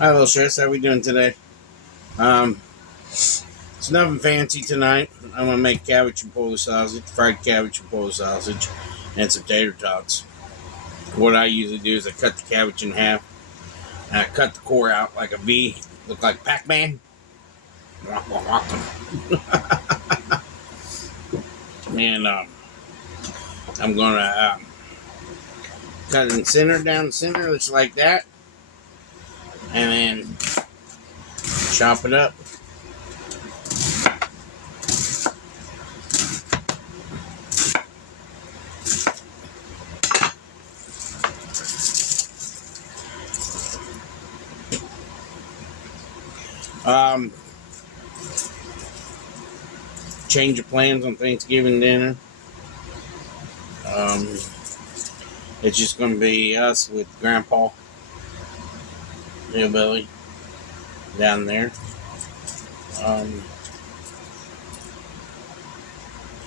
Hi, little Stress. How we doing today? It's nothing fancy tonight. I'm gonna make cabbage and Polish sausage, fried cabbage and Polish sausage, and some tater tots. What I usually do is I cut the cabbage in half, and I cut the core out like a V, look like Pac-Man. And I'm gonna cut it in center, down the center, just like that, and then chop it up. Change of plans on Thanksgiving dinner. It's just going to be us with Grandpa, Hillbilly, down there.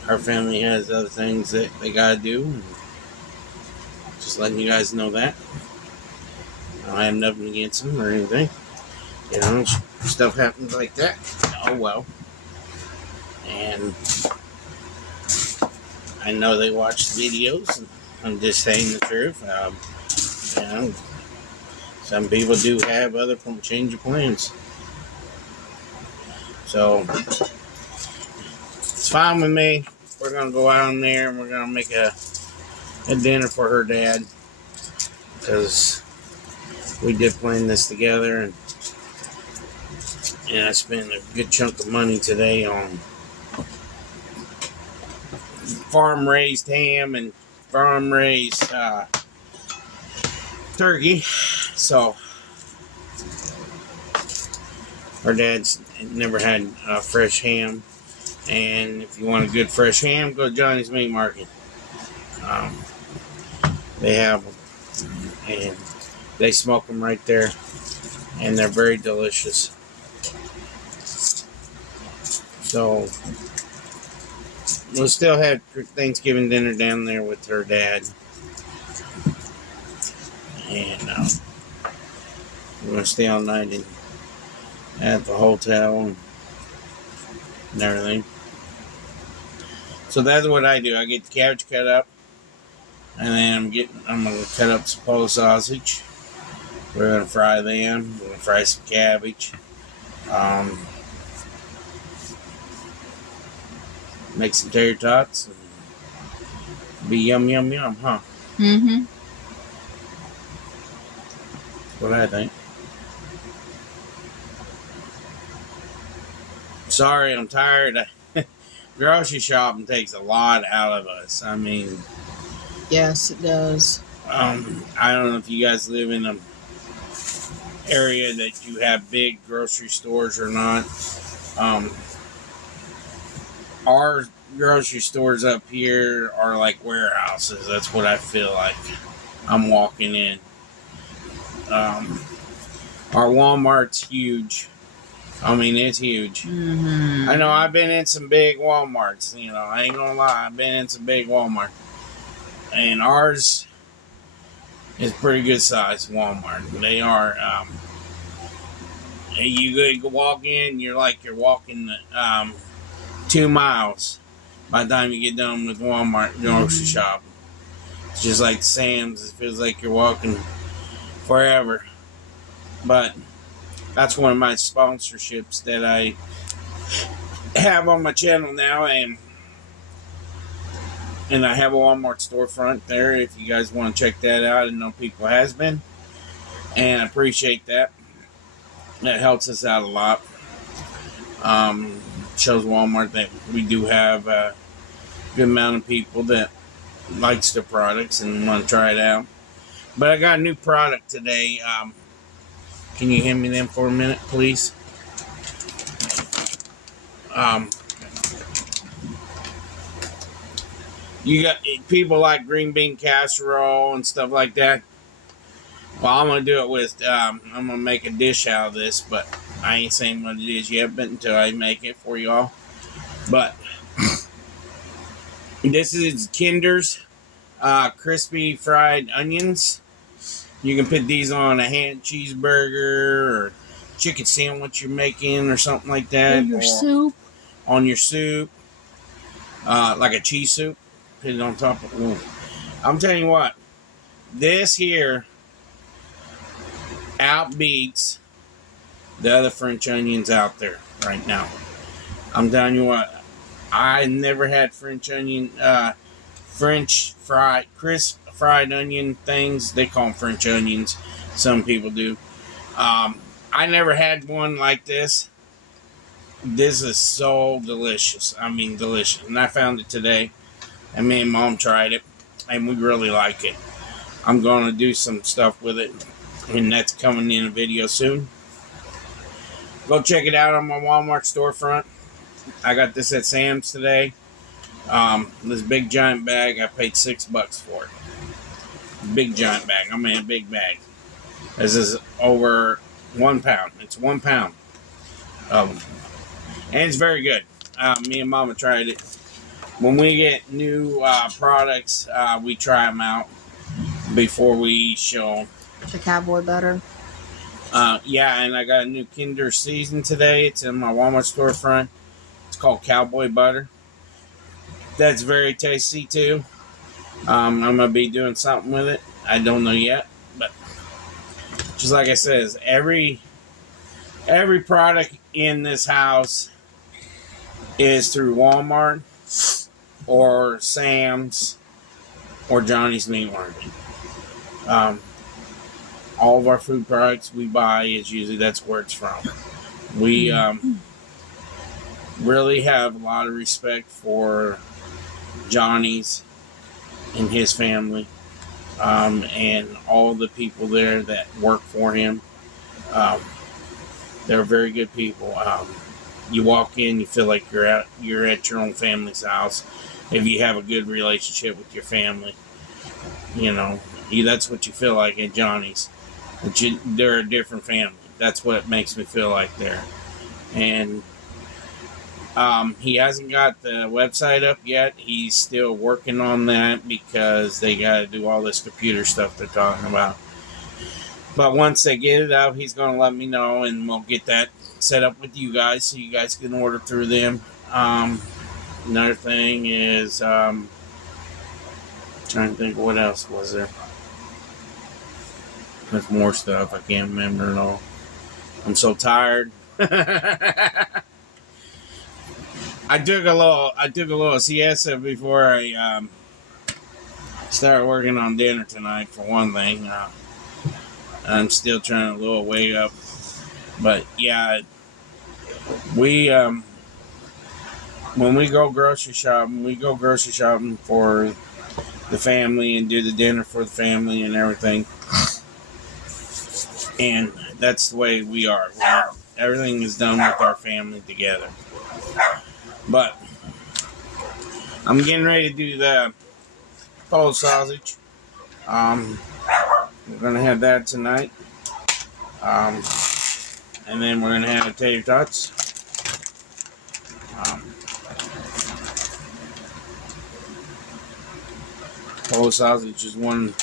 Our family has other things that they got to do. Just letting you guys know that. I have nothing against them or anything. You know, stuff happens like that. Oh well. And I know they watch the videos. And I'm just saying the truth. You know, some people do have other change of plans. So it's fine with me. We're gonna go out in there and we're gonna make a dinner for her dad, because we did plan this together, and I spent a good chunk of money today on farm raised ham and farm raised turkey. So our dad's never had fresh ham, and if you want a good fresh ham, go to Johnny's Meat Market. They have them, and they smoke them right there, and they're very delicious. So we'll still have Thanksgiving dinner down there with her dad, and we're gonna stay all night at the hotel and everything. So that's what I do. I get the cabbage cut up, and then I'm gonna cut up some Polish sausage. We're gonna fry them. We're gonna fry some cabbage. Make some tater tots. Be yum, yum, yum, huh? Mm-hmm. That's what I think. Sorry, I'm tired. Grocery shopping takes a lot out of us. I mean, Yes, it does. I don't know if you guys live in an area that you have big grocery stores or not. Our grocery stores up here are like warehouses. That's what I feel like I'm walking in. Our Walmart's huge. I mean, it's huge. Mm-hmm. I know I've been in some big Walmarts. You know, I ain't gonna lie. I've been in some big Walmart. And ours is pretty good size Walmart. They are, you could walk in, you're walking 2 miles by the time you get done with Walmart grocery shopping. It's just like Sam's. It feels like you're walking forever. But that's one of my sponsorships that I have on my channel now, and I have a Walmart storefront there if you guys want to check that out. I know people has been, and I appreciate that. That helps us out a lot. Shows Walmart that we do have a good amount of people that likes their products and want to try it out. But I got a new product today. Can you hand me them for a minute, please? You got people like green bean casserole and stuff like that. Well, I'm gonna do it with. I'm gonna make a dish out of this, but I ain't saying what it is yet. But until I make it for y'all, but this is Kinder's crispy fried onions. You can put these on a ham cheeseburger or chicken sandwich you're making or something like that. In your soup. On your soup. Like a cheese soup. Put it on top of it. I'm telling you what. This here outbeats the other French onions out there right now. I'm telling you what. I never had French onion, French fried, crisp fried onion things. They call them French onions. Some people do. I never had one like this. This is so delicious. I mean, delicious. And I found it today. And me and Mom tried it. And we really like it. I'm going to do some stuff with it. And that's coming in a video soon. Go check it out on my Walmart storefront. I got this at Sam's today. This big giant bag, I paid $6 for it. Big giant bag. I mean, a big bag. This is over 1 pound. It's 1 pound. And it's very good. Me and Mama tried it. When we get new products, we try them out before we show them. The cowboy butter. Yeah, and I got a new Kinder season today. It's in my Walmart storefront. It's called Cowboy Butter. That's very tasty too. I'm gonna be doing something with it. I don't know yet, but just like I said, every product in this house is through Walmart or Sam's or Johnny's Meat Market. All of our food products we buy is usually that's where it's from. We really have a lot of respect for Johnny's and his family, and all the people there that work for him. They're very good people. You walk in, you feel like you're at your own family's house. If you have a good relationship with your family, that's what you feel like at Johnny's. But they're a different family. That's what it makes me feel like there. And he hasn't got the website up yet. He's still working on that because they got to do all this computer stuff they're talking about. But once they get it up, he's going to let me know, and we'll get that set up with you guys so you guys can order through them. Another thing is, trying to think what else was there. There's more stuff. I can't remember it all. I'm so tired. I took a little siesta before I started working on dinner tonight. For one thing, I'm still trying to wake up. But yeah, we when we go grocery shopping for the family and do the dinner for the family and everything. And that's the way we are. Everything is done with our family together. But I'm getting ready to do the cold sausage. We're going to have that tonight. And then we're going to have tater tots. Cold sausage is one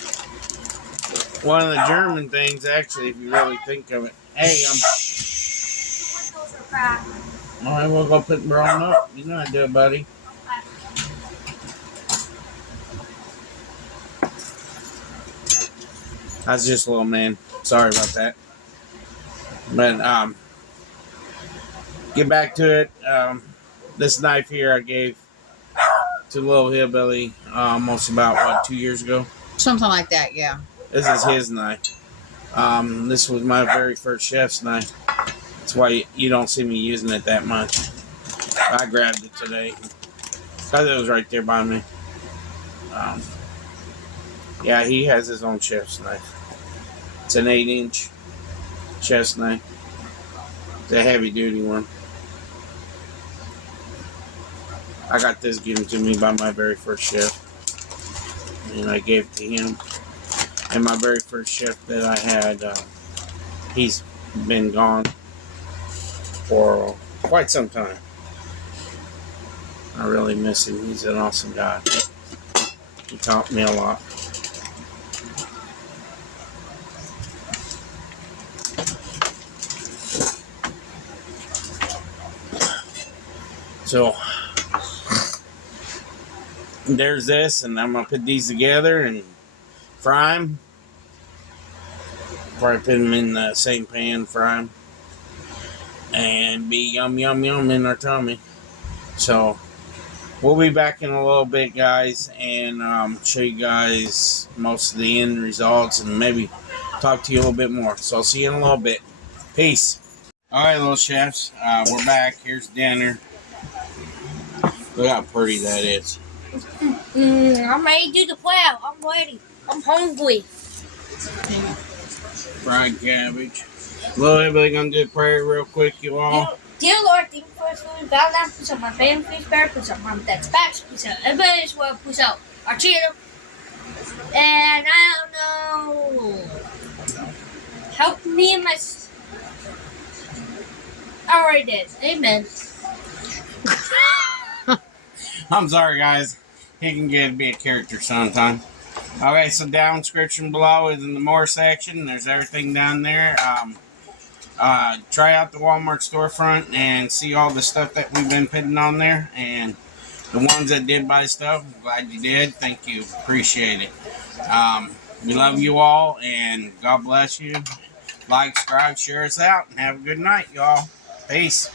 of the German things, actually, if you really think of it. Hey, alright, we'll go put them on up. You know how to do it, buddy. That's just a little man. Sorry about that. But, get back to it. This knife here I gave to Little Hillbilly almost about, 2 years ago? Something like that, yeah. This is his knife. This was my very first chef's knife. That's why you don't see me using it that much. I grabbed it today because it was right there by me. Yeah, he has his own chef's knife. It's an 8-inch chef's knife. It's a heavy-duty one. I got this given to me by my very first chef, and I gave it to him. And my very first chef that I had, he's been gone for quite some time. I really miss him. He's an awesome guy. He taught me a lot. So there's this, and I'm gonna put these together and fry them. Probably put them in the same pan, fry them, and be yum yum yum in our tummy. So we'll be back in a little bit, guys, and show you guys most of the end results and maybe talk to you a little bit more. So I'll see you in a little bit. Peace. All right, little chefs, we're back. Here's dinner. Look how pretty that is. I'm ready to do the plow. I'm ready. I'm hungry. Fried cabbage. Little everybody gonna do a prayer real quick, you all. Dear Lord, thank you for this food. Bow down, push up my family, please bear, push up my dad's backs, push up everybody's world, push out our channel. And I don't know. Help me and my. I already did. Amen. I'm sorry, guys. He can get to be a character sometime. Okay, so down description below is in the more section. There's everything down there. Try out the Walmart storefront and see all the stuff that we've been putting on there. And the ones that did buy stuff, I'm glad you did. Thank you. Appreciate it. We love you all, and God bless you. Like, subscribe, share us out, and have a good night, y'all. Peace.